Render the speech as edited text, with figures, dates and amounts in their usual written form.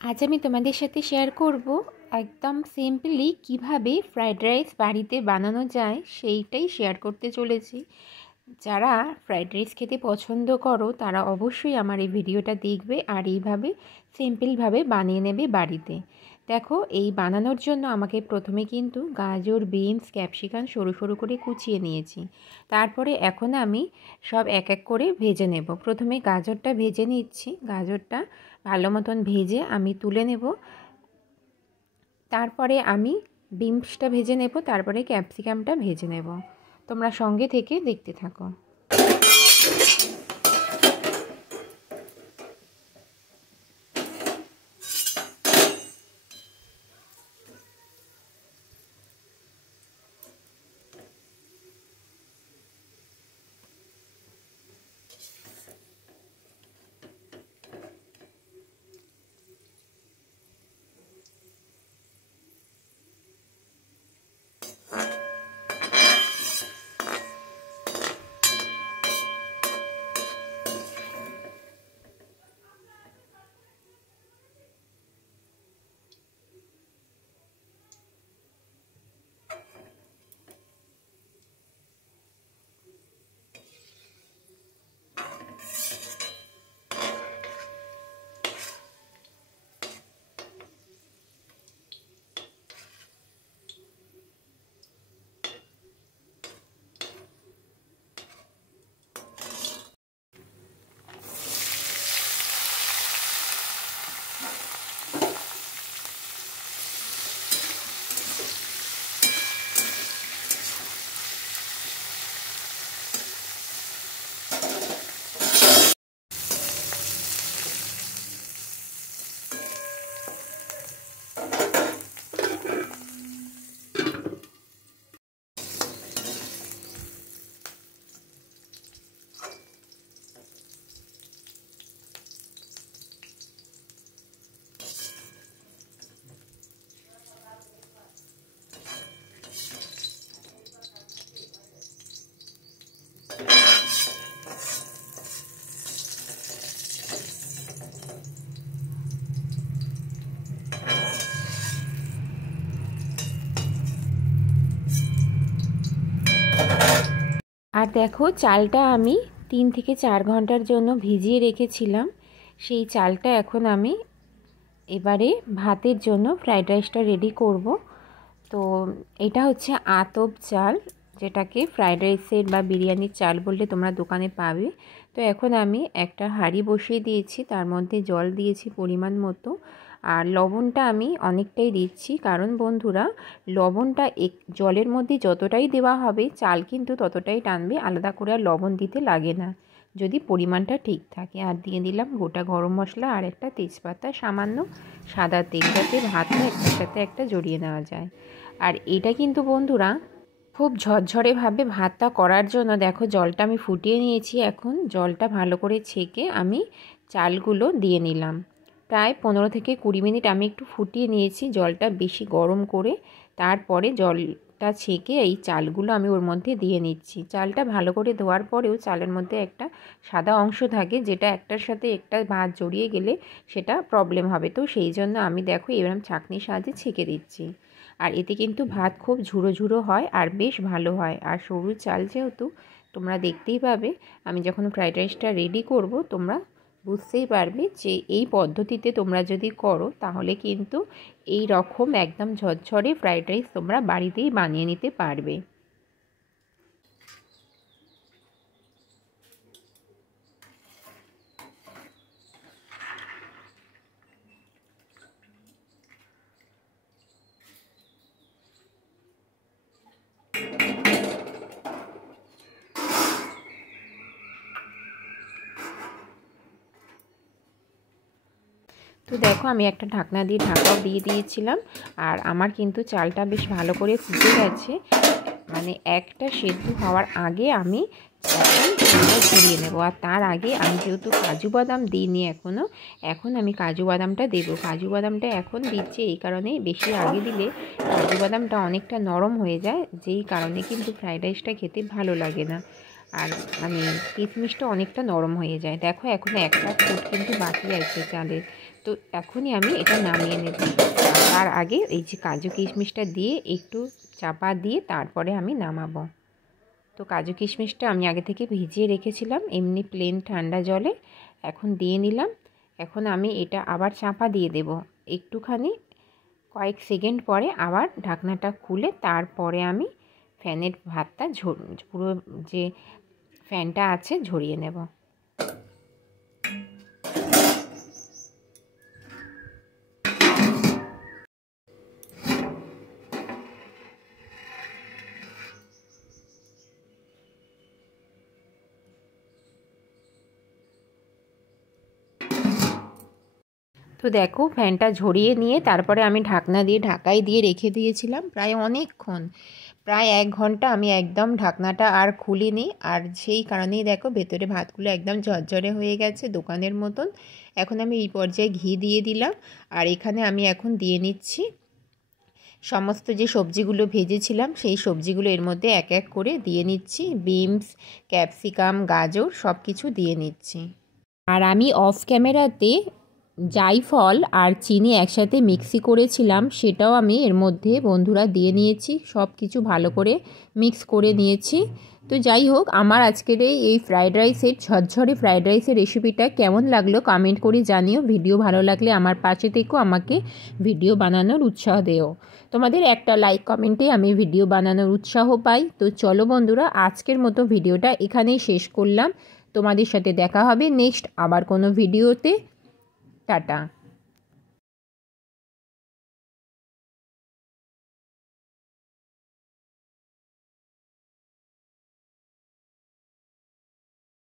আজ আমি তোমাদের সাথে শেয়ার করব একদম সিম্পলি কিভাবে ফ্রাইড রাইস বাড়িতে বানানো যায় সেইটাই শেয়ার করতে চলেছি। যারা ফ্রাইড রাইস খেতে পছন্দ করো তারা অবশ্যই আমার এই ভিডিওটা দেখবে আর এইভাবে সিম্পলভাবে বানিয়ে নেবে বাড়িতে। দেখো, এই বানানোর জন্য আমাকে প্রথমে কিন্তু গাজর, বিনস, ক্যাপসিকাম সরু সরু করে কুচিয়ে নিয়েছি। তারপরে এখন আমি সব এক এক করে ভেজে নেব। প্রথমে গাজরটা ভেজে নিচ্ছি। গাজরটা ভালো মতন ভেজে আমি তুলে নেব। তারপরে আমি বিনসটা ভেজে নেব, তারপরে ক্যাপসিকামটা ভেজে নেব। তোমরা সঙ্গে থেকে দেখতে থাকো। আর দেখো, চালটা আমি 3 থেকে 4 ঘন্টার জন্য ভিজিয়ে রেখেছিলাম। সেই চালটা এখন আমি এবারে ভাতের জন্য ফ্রাইড রাইসটা রেডি করব। তো এটা হচ্ছে আতপ চাল, যেটাকে ফ্রাইড রাইসের বা বিরিয়ানির চাল বললে তোমরা দোকানে পাবে। তো এখন আমি একটা হাঁড়ি বসিয়ে দিয়েছি, তার মধ্যে জল দিয়েছি পরিমাণ মতো। আর লবণটা আমি অনেকটাই দিচ্ছি, কারণ বন্ধুরা লবণটা জলের মধ্যে যতটাই দেওয়া হবে চাল কিন্তু ততটাই টানবে, আলাদা করে আর লবণ দিতে লাগে না যদি পরিমাণটা ঠিক থাকে। আর দিয়ে দিলাম গোটা গরম মশলা আর একটা তেজপাতা, সামান্য সাদা তেল, যাতে ভাতটা একটার সাথে একটা জড়িয়ে নেওয়া যায়। আর এটা কিন্তু বন্ধুরা খুব ঝরঝরেভাবে ভাতটা করার জন্য দেখো জলটা আমি ফুটিয়ে নিয়েছি। এখন জলটা ভালো করে ছেঁকে আমি চালগুলো দিয়ে নিলাম। প্রায় 15 থেকে 20 মিনিট আমি একটু ফুটিয়ে নিয়েছি জলটা বেশি গরম করে। তারপরে জলটা ছেঁকে এই চালগুলো আমি ওর মধ্যে দিয়ে নিচ্ছি। চালটা ভালো করে ধোয়ার পরেও চালের মধ্যে একটা সাদা অংশ থাকে, যেটা একটার সাথে একটা ভাত জড়িয়ে গেলে সেটা প্রবলেম হবে। তো সেই জন্য আমি দেখো এরকম ছাঁকনির সাহায্যে ছেঁকে দিচ্ছি। আর এতে কিন্তু ভাত খুব ঝুড়ো ঝুড়ো হয় আর বেশ ভালো হয়। আর সরু চাল যেহেতু, তোমরা দেখতেই পাবে আমি যখন ফ্রাইড রাইসটা রেডি করব তোমরা বুঝতেই পারবে যে এই পদ্ধতিতে তোমরা যদি করো তাহলে কিন্তু এই রকম একদম ঝরঝরে ফ্রাইড রাইস তোমরা বাড়িতেই বানিয়ে নিতে পারবে। তো দেখো, আমি একটা ঢাকনা দিয়ে ঢাকাও দিয়ে দিয়েছিলাম। আর আমার কিন্তু চালটা বেশ ভালো করে ফুটে গেছে, মানে একটা সেদ্ধ হওয়ার আগে আমি চালটা ঝরিয়ে নেব। আর তার আগে আমি যেহেতু কাজু বাদাম দিইনি এখনও, এখন আমি কাজু বাদামটা দেবো। কাজু বাদামটা এখন দিচ্ছি এই কারণে, বেশি আগে দিলে কাজু বাদামটা অনেকটা নরম হয়ে যায়, যেই কারণে কিন্তু ফ্রাইড রাইসটা খেতে ভালো লাগে না। আর মানে কিশমিশটা অনেকটা নরম হয়ে যায়। দেখো এখন একটা ফুট কিন্তু বাকি আছে চালের। তো তো এখনই আমি এটা নামিয়ে নেব। তার আগে এই যে কাজু কিশমিশটা দিয়ে একটু চাপা দিয়ে তারপরে আমি নামাবো। তো কাজু কিশমিশটা আমি আগে থেকে ভিজিয়ে রেখেছিলাম এমনি প্লেন ঠান্ডা জলে, এখন দিয়ে নিলাম। এখন আমি এটা আবার চাপা দিয়ে দেব একটুখানি, কয়েক সেকেন্ড পরে আবার ঢাকনাটা খুলে তারপরে আমি ফ্যানের ভাতটা পুরো যে ফ্যানটা আছে ঝরিয়ে নেব। তো দেখো ফ্যানটা ঝরিয়ে নিয়ে তারপরে আমি ঢাকনা দিয়ে ঢাকাই দিয়ে রেখে দিয়েছিলাম প্রায় অনেকক্ষণ, প্রায় 1 ঘন্টা আমি একদম ঢাকনাটা আর খুলিনি। আর সেই কারণেই দেখো ভেতরে ভাতগুলো একদম ঝরঝরে হয়ে গেছে দোকানের মতন। এখন আমি এই পর্যায়ে ঘি দিয়ে দিলাম। আর এখানে আমি এখন দিয়ে নিচ্ছি সমস্ত যে সবজিগুলো ভেজেছিলাম সেই সবজিগুলো এর মধ্যে এক এক করে দিয়ে নিচ্ছি। বিনস, ক্যাপসিকাম, গাজর সব কিছু দিয়ে নিচ্ছি। আর আমি অফ ক্যামেরাতে জায়ফল আর চিনি একসাথে মিক্সি করেছিলাম, সেটাও আমি এর মধ্যে বন্ধুরা দিয়ে নিয়েছি। সব কিছু ভালো করে মিক্স করে নিয়েছি। তো যাই হোক, আমার আজকের এই ফ্রায়েড রাইসের ঝরঝরে ফ্রায়েড রাইসের রেসিপিটা কেমন লাগলো কমেন্ট করে জানিও। ভিডিও ভালো লাগলে আমার পাশে থেকেও আমাকে ভিডিও বানানোর উৎসাহ দেও। তোমাদের একটা লাইক কমেন্টে আমি ভিডিও বানানোর উৎসাহ পাই। তো চলো বন্ধুরা, আজকের মতো ভিডিওটা এখানেই শেষ করলাম। তোমাদের সাথে দেখা হবে নেক্সট আবার কোনো ভিডিওতে। টাটা।